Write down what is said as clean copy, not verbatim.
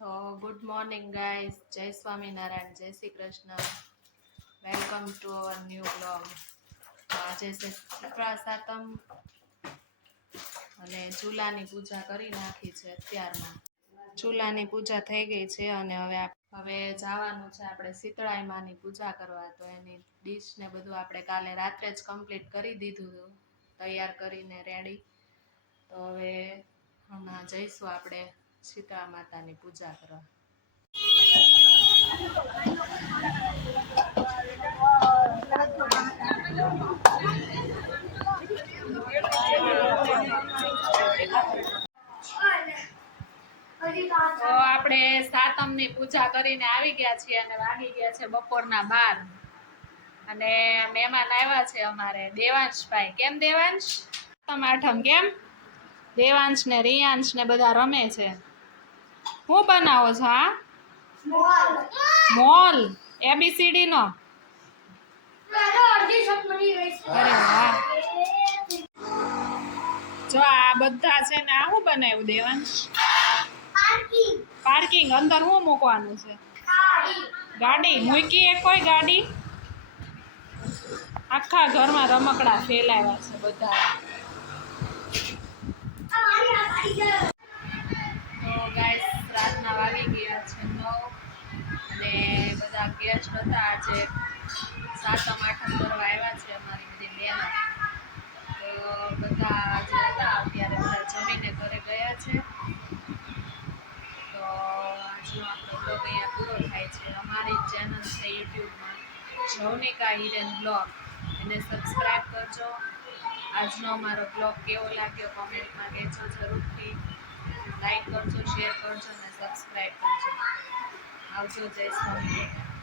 તો good morning guys, જય સ્વામિનારાયણ, જય Shri Krishna. Welcome to our new blog. આજે છે શીતળા સાતમ અને ચૂલાની પૂજા કરી નાખી છે. અત્યારમાં ચૂલાની પૂજા થઈ ગઈ છે અને હવે જવાનું છે આપણે શીતળાઈ માની પૂજા કરવા. તો એની ડીશ ને બધું આપણે કાલે રાત્રે જ કમ્પ્લીટ કરી દીધું હતું, તૈયાર કરીને રેડી. તો હવે હમણાં જઈશું આપણે શીતળા માતાની પૂજા કરવા. તો આપણે સાતમની પૂજા કરીને આવી ગયા છીએ અને વાગી ગયા છે બપોરના 12 અને મહેમાન આવ્યા છે અમારે દેવાંશભાઈ. કેમ દેવાંશ? સાતમ આઠમ કેમ? દેવાંશ ને રિયાંશ ને બધા રમે છે. શું બનાવો છો? આ મોલ ABCD નો. અરે વાહ, જો આ બધા છે ને. આ શું બનાવ્યું દેવાંશ? પાર્કિંગ. અંદર શું મૂકવાનું છે? ગાડી મૂકી. એક કોઈ ગાડી? આખા ઘરમાં રમકડા ફેલાવ્યા છે બધા. તો ગાઈસ, રાતના વાગી ગયા છે 9 અને બધા ગેસ્ટ હતા. આજે સાતમ આઠમ કરવા આવ્યા છે અમારી બધી બહેનો. તો બધા આજે હતા. અત્યારે બધા જમીને ઘરે ગયા છે. તો આજનો આપણો બ્લોગ અહીંયા પૂરો થાય છે. અમારી ચેનલ છે યુટ્યુબમાં જૌનિકા હિરેન બ્લોગ, એને સબસ્ક્રાઈબ કરજો. આજનો અમારો બ્લોગ કેવો લાગ્યો કોમેન્ટમાં કહેજો જરૂરથી. લાઈક કરજો, શેર કરજો અને સબસ્ક્રાઈબ કરજો. આવજો. જય સ્વામિનારાયણ.